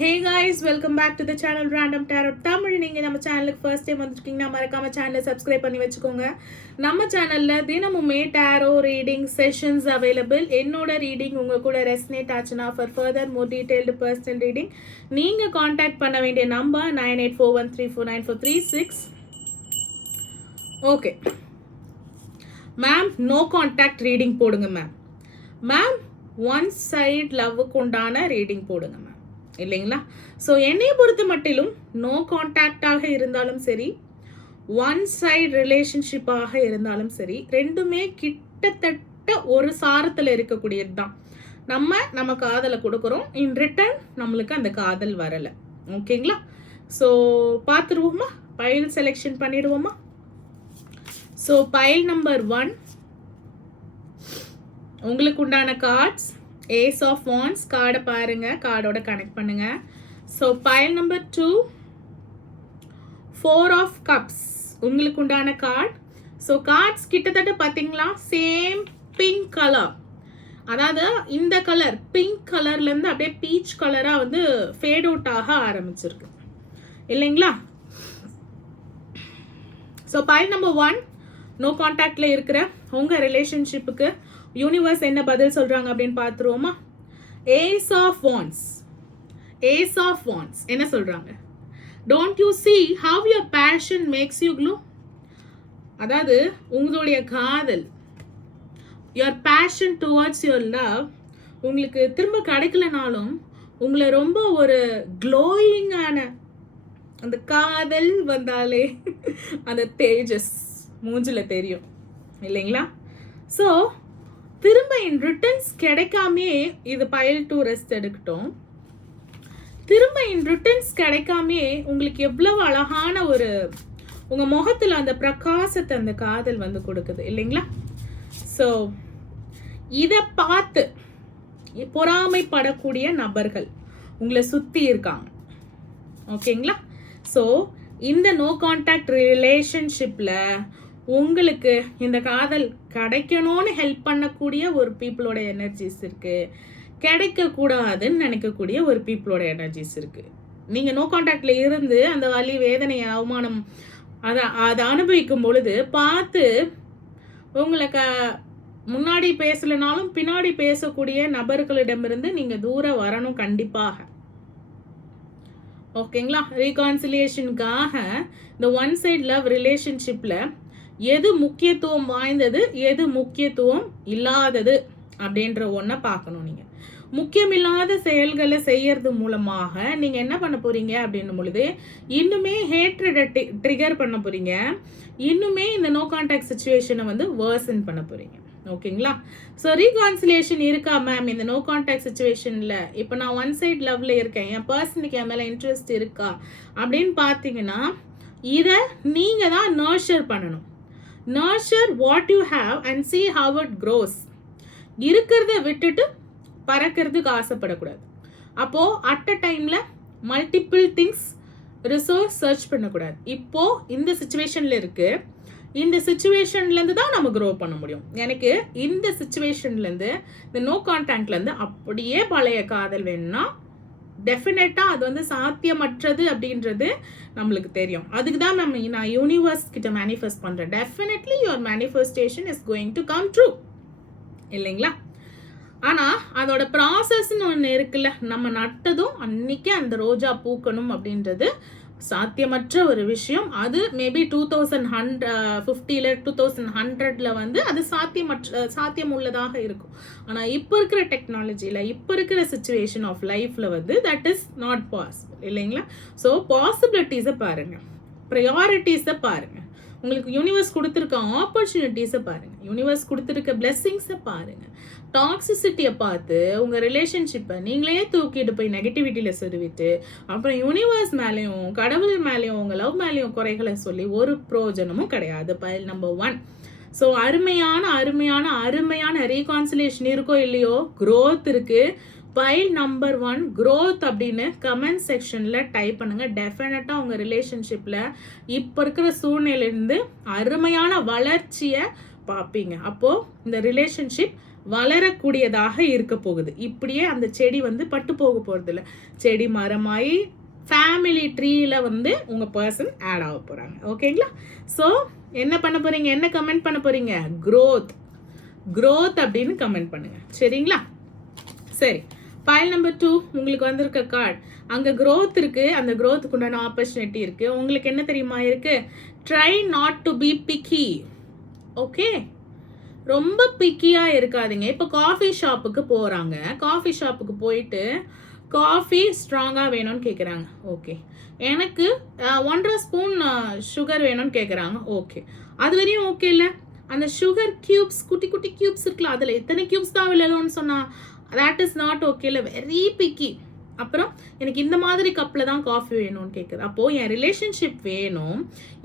Hey guys, welcome back to the channel Random Tarot Tamil. நீங்க நம்ம சேனலுக்கு first time வந்திருக்கீங்கன்னா மறக்காம சேனலை சப்ஸ்கிரைப் பண்ணி வச்சுக்கோங்க. நம்ம சேனல்ல தினமுமே டாரோ ரீடிங் செஷன்ஸ் அவைலபிள். என்னோட ரீடிங் உங்க கூட ரெசனேட் ஆச்சுன்னா for further more detailed personal reading நீங்க காண்டாக்ட் பண்ண வேண்டிய number 9841349436. Okay ma'am, no contact reading போடுங்க மேம். மேம், ஒன் சைட் லவ்வுக்கு உண்டான ரீடிங் போடுங்க மேம், இல்லைங்களா? ஸோ என்னை பொறுத்த மட்டிலும் நோ கான்டாக்டாக இருந்தாலும் சரி, ஒன் சைட் ரிலேஷன்ஷிப்பாக இருந்தாலும் சரி, ரெண்டுமே கிட்டத்தட்ட ஒரு சாரத்தில் இருக்கக்கூடியது தான். நம்ம காதலை கொடுக்குறோம், இன் ரிட்டர்ன் நம்மளுக்கு அந்த காதல் வரலை. ஓகேங்களா? ஸோ பார்த்துருவோமா? பைல் செலெக்ஷன் பண்ணிடுவோமா? ஸோ பைல் நம்பர் 1 உங்களுக்கு உண்டான கார்ட்ஸ் ஏஸ் ஆஃப் வாண்ட்ஸ் கார்டை பாருங்க, கார்டோட கனெக்ட் பண்ணுங்க. So file number 2 4 of cups உங்களுக்கு உண்டான கார்டு. ஸோ கார்ட்ஸ் கிட்டத்தட்ட பார்த்தீங்களா சேம் பிங்க் கலர், அதாவது இந்த கலர் பிங்க் கலர்லேருந்து அப்படியே பீச் கலராக வந்து ஃபேட் அவுட் ஆக ஆரம்பிச்சிருக்கு, இல்லைங்களா? ஸோ பைல் நம்பர் 1 நோ கான்டாக்டில் இருக்கிற உங்கள் ரிலேஷன்ஷிப்புக்கு யூனிவர்ஸ் என்ன பதில் சொல்கிறாங்க அப்படின்னு பார்த்துருவோமா? Ace of wands, ace of wands என்ன சொல்கிறாங்க? Don't you see how your passion makes you glow? அதாவது உங்களுடைய காதல், your passion towards your love உங்களுக்கு திரும்ப கிடைக்கலனாலும் உங்களை ரொம்ப ஒரு க்ளோயிங்கான அந்த காதல் வந்தாலே அந்த தேஜஸ் மூஞ்சில் தெரியும், இல்லைங்களா? ஸோ திரும்ப இன் ரிட்டர்ன்ஸ் கிடைக்காமே இது பைல் 2 ரெஸ்ட் எடுக்கட்டும். திரும்ப இன் ரிட்டர்ன்ஸ் கிடைக்காமே உங்களுக்கு எவ்வளவு அழகான ஒரு உங்கள் முகத்தில் அந்த பிரகாசத்தை அந்த காதல் வந்து கொடுக்குது, இல்லைங்களா? ஸோ இதை பார்த்து பொறாமைப்படக்கூடிய நபர்கள் உங்களை சுற்றி இருக்காங்க, ஓகேங்களா? ஸோ இந்த நோ கான்டாக்ட் ரிலேஷன்ஷிப்பில் உங்களுக்கு இந்த காதல் கிடைக்கணும்னு ஹெல்ப் பண்ணக்கூடிய ஒரு பீப்புளோட எனர்ஜிஸ் இருக்குது, கிடைக்கக்கூடாதுன்னு நினைக்கக்கூடிய ஒரு பீப்புளோட எனர்ஜிஸ் இருக்குது. நீங்கள் நோ கான்டாக்டில் இருந்து அந்த வலி, வேதனை, அவமானம் அதை அனுபவிக்கும் பொழுது பார்த்து உங்களை முன்னாடி பேசலைனாலும் பின்னாடி பேசக்கூடிய நபர்களிடமிருந்து நீங்கள் தூரம் வரணும் கண்டிப்பாக, ஓகேங்களா? ரீகான்சிலியேஷனுக்காக இந்த ஒன் சைட் லவ் ரிலேஷன்ஷிப்பில் எது முக்கியத்துவம் வாய்ந்தது, எது முக்கியத்துவம் இல்லாதது அப்படின்ற ஒன்றை பார்க்கணும். நீங்கள் முக்கியமில்லாத செயல்களை செய்யறது மூலமாக நீங்கள் என்ன பண்ண போறீங்க அப்படின்னும் பொழுது இன்னுமே ஹேட்ரடை ட்ரிகர் பண்ண போறீங்க, இன்னுமே இந்த நோ கான்டாக்ட் சுச்சுவேஷனை வந்து வேர்சன் பண்ண போறீங்க, ஓகேங்களா? ஸோ ரீகான்சிலேஷன் இருக்கா மேம் இந்த நோ கான்டாக்ட் சுச்சுவேஷனில்? இப்போ நான் ஒன் சைட் லவ்ல இருக்கேன், என் பர்சனுக்கு என் மேலே இன்ட்ரெஸ்ட் இருக்கா அப்படின்னு பார்த்தீங்கன்னா இதை நீங்கள் தான் நர்ச்சர் பண்ணணும். Nurture what you have and see how it grows. இருக்கிறத விட்டுட்டு பறக்கிறதுக்கு ஆசைப்படக்கூடாது. அப்போது அட் அ டைமில் மல்டிபிள் திங்ஸ் ரிசோர்ஸ் சர்ச் பண்ணக்கூடாது. இப்போது இந்த சுச்சுவேஷனில் இருக்குது, இந்த சுச்சுவேஷன்லேருந்து தான் நம்ம க்ரோ பண்ண முடியும். எனக்கு இந்த சுச்சுவேஷன்லேருந்து இந்த நோ கான்டாக்ட்லேருந்து அப்படியே பழைய காதல் வேணும்னா டெஃபினட்டாக அது வந்து சாத்தியமற்றது அப்படின்றது நம்மளுக்கு தெரியும். அதுக்கு தான் நான் யூனிவர்ஸ் கிட்ட மேனிஃபெஸ்ட் பண்ணுறேன். Definitely your manifestation is going to come true, இல்லைங்களா? ஆனால் அதோட ப்ராசஸ்ன்னு ஒன்று இருக்குல்ல, நம்ம நட்டதும் அன்னைக்கே அந்த ரோஜா பூக்கணும் அப்படின்றது சாத்தியமற்ற ஒரு விஷயம். அது மேபி 2150 2100 வந்து அது சாத்தியம் உள்ளதாக இருக்கும். ஆனால் இப்போ இருக்கிற டெக்னாலஜியில், இப்போ இருக்கிற சுச்சுவேஷன் ஆஃப் லைஃப்பில் வந்து தட் இஸ் நாட் பாசிபிள், இல்லைங்களா? ஸோ பாசிபிலிட்டிஸை பாருங்கள், ப்ரையாரிட்டிஸை பாருங்கள், உங்களுக்கு யூனிவர்ஸ் கொடுத்துருக்க ஆப்பர்ச்சுனிட்டிஸை பாருங்கள், யூனிவர்ஸ் கொடுத்துருக்க பிளெஸ்ஸிங்ஸை பாருங்கள். டாக்ஸிசிட்டியை பார்த்து உங்கள் ரிலேஷன்ஷிப்பை நீங்களே தூக்கிட்டு போய் நெகட்டிவிட்டியில் சொருவிட்டு அப்புறம் யூனிவர்ஸ் மேலேயும் கடவுள் மேலேயும் உங்கள் லவ் மேலேயும் குறைகளை சொல்லி ஒரு பிரயோஜனமும் கிடையாது. File number 1. ஸோ அருமையான அருமையான அருமையான ரீகான்சிலேஷன் இருக்கோ இல்லையோ, க்ரோத் இருக்குது. பைல் நம்பர் 1 க்ரோத் அப்படின்னு கமெண்ட் செக்ஷனில் டைப் பண்ணுங்கள். டெஃபினட்டாக உங்கள் ரிலேஷன்ஷிப்பில் இப்போ இருக்கிற சூழ்நிலையிலேருந்து அருமையான வளர்ச்சியை பார்ப்பீங்க. அப்போது இந்த ரிலேஷன்ஷிப் வளரக்கூடியதாக இருக்க போகுது. இப்படியே அந்த செடி வந்து பட்டு போக போகிறது இல்லை. செடி மரமாயி ஃபேமிலி ட்ரீல வந்து உங்கள் பர்சன் ஆட் ஆக போகிறாங்க. ஓகேங்களா? ஸோ என்ன பண்ண போகிறீங்க, என்ன கமெண்ட் பண்ண போகிறீங்க? க்ரோத் அப்படின்னு கமெண்ட் பண்ணுங்க. சரிங்களா? சரி, ஃபைல் நம்பர் 2 உங்களுக்கு வந்திருக்க கார்டு. அங்கே க்ரோத் இருக்குது, அந்த க்ரோத்துக்கு உண்டான ஆப்பர்ச்சுனிட்டி இருக்குது. உங்களுக்கு என்ன தெரியுமா இருக்குது? Try not to be picky. Okay, ரொம்ப பிக்கியாக இருக்காதீங்க. இப்போ காஃபி ஷாப்புக்கு போகிறாங்க, காஃபி ஷாப்புக்கு போயிட்டு காஃபி ஸ்ட்ராங்காக வேணும்னு கேட்குறாங்க. ஓகே, எனக்கு 1.5 ஸ்பூன் சுகர் வேணும்னு கேட்குறாங்க. ஓகே, அது வரையும் ஓகே இல்லை. அந்த சுகர் க்யூப்ஸ், குட்டி குட்டி க்யூப்ஸ் இருக்குல்ல, அதில் எத்தனை க்யூப்ஸ் தான் விளையாடணும்னு சொன்னால் தட் இஸ் நாட் ஓகே இல்லை, வெரி பிக்கி. அப்புறம் எனக்கு இந்த மாதிரி கப்பில் தான் காஃபி வேணும்னு கேட்குது. அப்போது என் ரிலேஷன்ஷிப் வேணும்,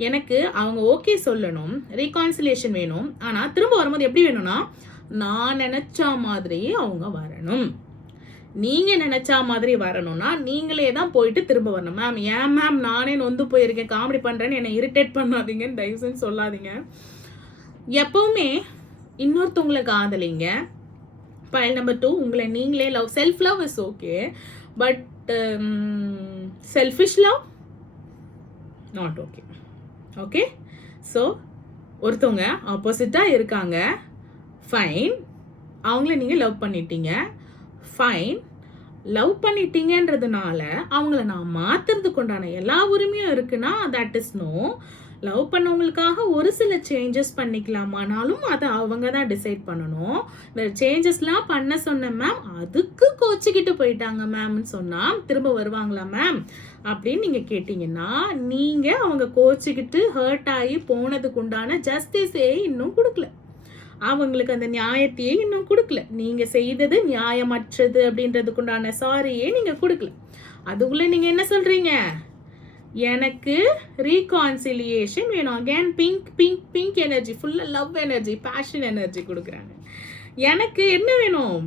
எனக்கு அவங்க ஓகே சொல்லணும், ரீகான்சிலேஷன் வேணும். ஆனால் திரும்ப வரும்போது எப்படி வேணும்னா, நான் நினச்ச மாதிரி அவங்க வரணும். நீங்கள் நினச்சா மாதிரி வரணும்னா நீங்களே தான் போயிட்டு திரும்ப வரணும். மேம் ஏன் மேம் நானே நொந்து போயிருக்கேன், காமெடி பண்ணுறேன்னு என்னை இரிட்டேட் பண்ணாதீங்கன்னு தயவுசெய்து சொல்லாதீங்க. எப்போவுமே இன்னொருத்தவங்களை காதலிங்க. ஃபைல் நம்பர் 2 உங்களை நீங்களே love. Self love is okay, but selfish love not okay. Okay, so ஒருத்தவங்க ஆப்போசிட்டாக இருக்காங்க, ஃபைன். அவங்கள நீங்கள் லவ் பண்ணிட்டீங்க, ஃபைன். லவ் பண்ணிட்டீங்கன்றதுனால அவங்கள நான் மாற்றுறதுக்கு உண்டான எல்லா உரிமையும் இருக்குன்னா தட் இஸ் நோ. லவ் பண்ணவங்களுக்காக ஒரு சில சேஞ்சஸ் பண்ணிக்கலாமானாலும் அதை அவங்க தான் டிசைட் பண்ணணும். இந்த சேஞ்சஸ்லாம் பண்ண சொன்னேன் மேம், அதுக்கு கோச்சிக்கிட்டு போயிட்டாங்க மேம்னு சொன்னால் திரும்ப வருவாங்களா மேம் அப்படின்னு நீங்கள் கேட்டிங்கன்னா, நீங்கள் அவங்க கோச்சிக்கிட்டு ஹர்ட் ஆகி போனதுக்கு உண்டான ஜஸ்டிஸே இன்னும் கொடுக்கல, அவங்களுக்கு அந்த நியாயத்தையே இன்னும் கொடுக்கல. நீங்கள் செய்தது நியாயமற்றது அப்படின்றதுக்குண்டான சாரியே நீங்கள் கொடுக்கல. அதுக்குள்ளே நீங்கள் என்ன சொல்கிறீங்க? எனக்கு ரீகான்சிலியேஷன் வேணும். Again pink pink pink energy, ஃபுல்லாக லவ் எனர்ஜி, பேஷன் எனர்ஜி கொடுக்குறாங்க. எனக்கு என்ன வேணும்?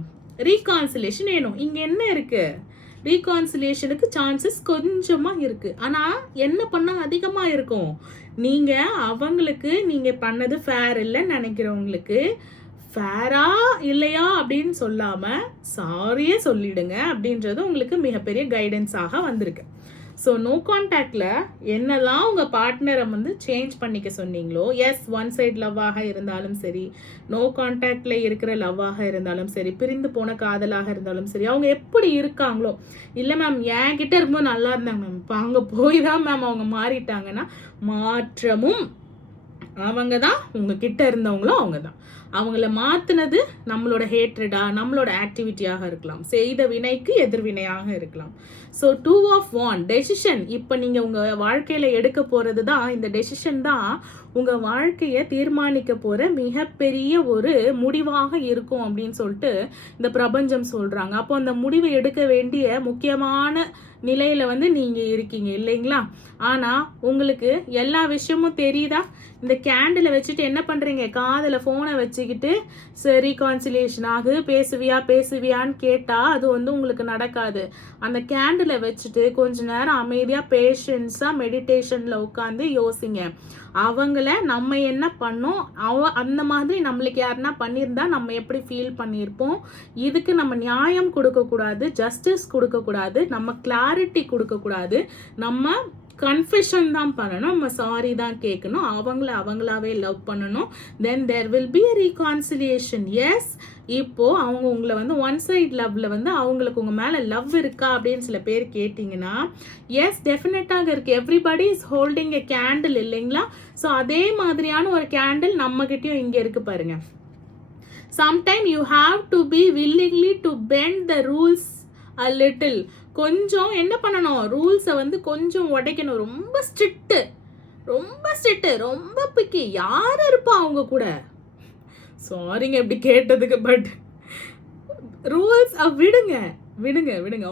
ரீகான்சிலேஷன் வேணும். இங்கே என்ன இருக்குது? ரீகான்சிலேஷனுக்கு சான்சஸ் கொஞ்சமாக இருக்குது. ஆனால் என்ன பண்ணால் அதிகமாக இருக்கும்? நீங்கள் அவங்களுக்கு நீங்கள் பண்ணது ஃபேர் இல்லைன்னு நினைக்கிறவங்களுக்கு ஃபேரா இல்லையா அப்படின்னு சொல்லாமல் சாரியே சொல்லிடுங்க அப்படின்றது உங்களுக்கு மிகப்பெரிய கைடன்ஸாக வந்திருக்கு. ஸோ நோ கான்டாக்டில் என்னெல்லாம் உங்கள் பார்ட்னரை வந்து சேஞ்ச் பண்ணிக்க சொன்னீங்களோ, எஸ் ஒன் சைட் லவ்வாக இருந்தாலும் சரி, நோ கான்டாக்டில் இருக்கிற லவ்வாக இருந்தாலும் சரி, பிரிந்து போன காதலாக இருந்தாலும் சரி, அவங்க எப்படி இருக்காங்களோ, இல்லை மேம் என்கிட்ட இருக்கும்போது நல்லா இருந்தாங்க மேம், இப்போ அங்கே போய் தான் மேம் அவங்க மாறிட்டாங்கன்னா, மாற்றமும் அவங்க தான், உங்ககிட்ட இருந்தவங்களும் அவங்க தான். அவங்கள மாற்றினது நம்மளோட ஹேட்ரடா, நம்மளோட ஆக்டிவிட்டியாக இருக்கலாம், செய்த வினைக்கு எதிர்வினையாக இருக்கலாம். So 2 of 1 decision. இப்போ நீங்கள் உங்கள் வாழ்க்கையில் எடுக்க போகிறது தான், இந்த டெசிஷன் தான் உங்கள் வாழ்க்கையை தீர்மானிக்க போகிற மிகப்பெரிய ஒரு முடிவாக இருக்கும் அப்படின்னு சொல்லிட்டு இந்த பிரபஞ்சம் சொல்கிறாங்க. அப்போ அந்த முடிவை எடுக்க வேண்டிய முக்கியமான நிலையில் வந்து நீங்கள் இருக்கீங்க இல்லைங்களா? ஆனால் உங்களுக்கு எல்லா விஷயமும் தெரியுதா? இந்த கேண்டிலை வச்சுட்டு என்ன பண்ணுறீங்க? காதில் ஃபோனை வச்சுக்கிட்டு ரீகான்சிலேஷன் ஆகுது, பேசுவியான்னு கேட்டால் அது வந்து உங்களுக்கு நடக்காது. அந்த கேண்டிலை வச்சுட்டு கொஞ்ச நேரம் அமைதியாக பேஷன்ஸாக மெடிடேஷனில் உட்காந்து யோசிங்க. அவங்கள நம்ம என்ன பண்ணோம், அந்த மாதிரி நம்மளுக்கு யாருன்னா பண்ணியிருந்தா நம்ம எப்படி ஃபீல் பண்ணியிருப்போம். இதுக்கு நம்ம நியாயம் கொடுக்கக்கூடாது, ஜஸ்டிஸ் கொடுக்கக்கூடாது, நம்ம கிளாரிட்டி கொடுக்கக்கூடாது, நம்ம கன்ஃபெஷன் தான் பண்ணணும், நம்ம சாரி தான் கேட்கணும், அவங்களாவே லவ் பண்ணணும். Then there will be a reconciliation. Yes, இப்போது அவங்க உங்களை வந்து ஒன் சைட் லவ்வில் வந்து அவங்களுக்கு உங்கள் மேலே லவ் இருக்கா அப்படின்னு சில பேர் கேட்டிங்கன்னா, எஸ் டெஃபினட்டாக இருக்குது. Everybody is holding a candle இல்லைங்களா? ஸோ அதே மாதிரியான ஒரு கேண்டில் நம்மகிட்டயும் இங்கே இருக்குது பாருங்கள். Sometime you have to be willingly to bend the rules a little. கொஞ்சம் என்ன பண்ணணும், ரூல்ஸை வந்து கொஞ்சம் உடைக்கணும். ரொம்ப ஸ்ட்ரிக்ட்டு, ரொம்ப பிக்கி. யார் இருப்பா அவங்க கூட? சாரிங்க இப்படி கேட்டதுக்கு, பட் ரூல்ஸ் விடுங்க.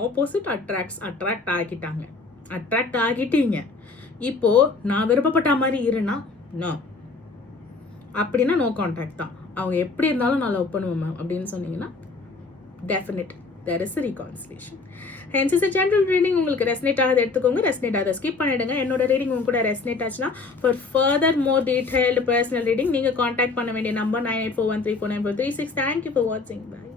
ஆப்போசிட் அட்ராக்ட் ஆகிட்டீங்க. இப்போது நான் விருப்பப்பட்ட மாதிரி இருன்னா நோ, அப்படின்னா நோ கான்டாக்ட் தான். அவங்க எப்படி இருந்தாலும் நான் லவ் பண்ணுவேன் மேம் அப்படின்னு சொன்னீங்கன்னா definite there is a reconciliation. Hence is a general reading. உங்களுக்கு ரெசனேட் ஆகுது எடுத்துக்கோங்க, ரெசனேட் ஆகுது ஸ்கிப் பண்ணிடுங்க. என்னோட ரீடிங் உங்க கூட ரெசனேட் ஆச்சுன்னா for further more detailed personal reading நீங்கள் காண்டாக்ட் பண்ண வேண்டிய நம்பர் 9841349436. தேங்க்யூ ஃபார் வாட்சிங். பை.